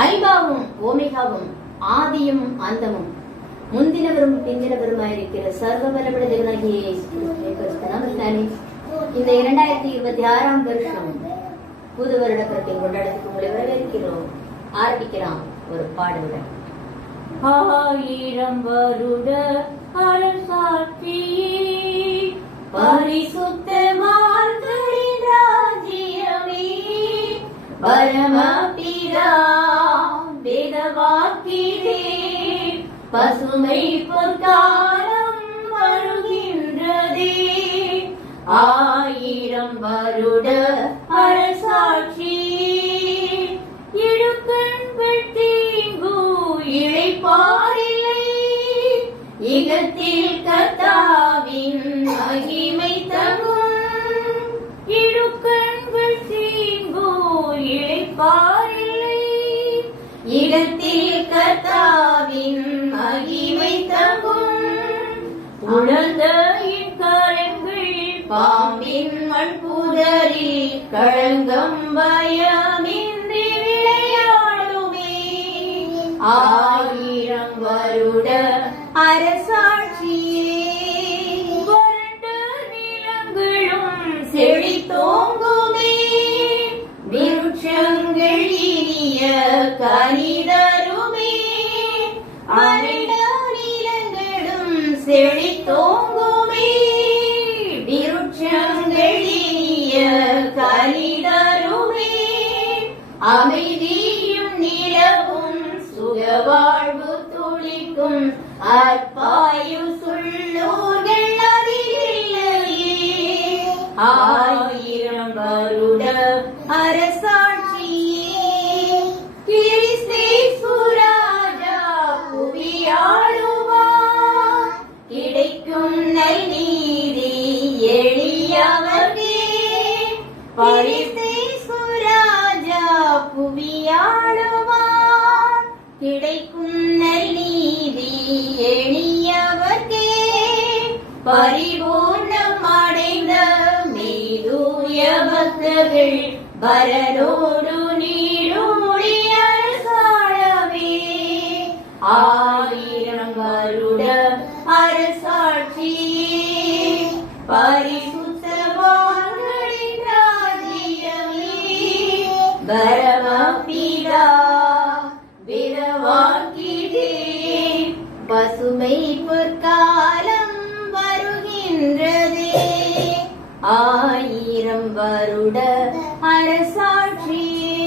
அல்பாவும் ஓமேகாவும் ஆதியும் அந்தமும் முந்தினவரும் பிந்தினவருமாயிருக்கிற சர்வ பலமுள்ள தேவனாகிய இந்த 2026 வருஷம் புது வருட பிறப்பை கொண்டாடத்துக்கு உங்களை வரவேற்கிறோம். ஆரம்பிக்கலாம் ஒரு பாடலுடன். 1000 வருட அரசாட்சியே பரிசுத்தமான் ராஜ்யமே பரமபிதா வேதவாக்கிலே பசுமை பொற்காலம் வருகின்றதே. 1000 வருட அரசாட்சி இடுக்கண்கள் தீங்கு இழைப்பாரில்லை. இகத்தில் கர்த்தாவின் மகிமை தகும். இடுக்கண்கள் தீங்கு இழைப்பாரில்லை. இகத்தில் கர்த்தாவின் மகிமை தகும். உணர்ந்த இக்கரங்கள் பாம்பின் மண்புதரில் களங்கம் பயமின்றி விளையாடுமே. 1000 வருட அரசாட்சியே வறண்ட நிலங்களும் செழித்தோங்குமே. விருட்சங்கள் இனிய கனிதருமே. வறண்ட நிலங்களும் செழித்தோங்குமே. விருட்சங்கள் இனிய கனிதருமே. அமைதியும் நிலவும் சுகவாழ்வு துளிக்கும் அற்பாயு சொல்லூர்கள் அதில்லையே. 1000 வருட அரசாட்சியே கிறிஸ்தேசுராஜா புவியாளுவார். கிடைக்கும் நல்நீதி எளியவர்க்கே. கிறிஸ்தேசுராஜா புவியாளுவார். கிடைக்கும் நல்நீதி எளியவர்க்கே. பரிபூர்ணம் அடைந்த மெய்தூய பக்தர்கள் பரனோடு நீடூழி அரசாளவே. 1000 வருட அரசாட்சியே பரிசுத்தவான்களின் ராஜ்யமே பரமபிதா வேதவாக்கிலே பசுமை பொற்காலம் வருகின்றதே. 1000 வருட அரசாட்சியே.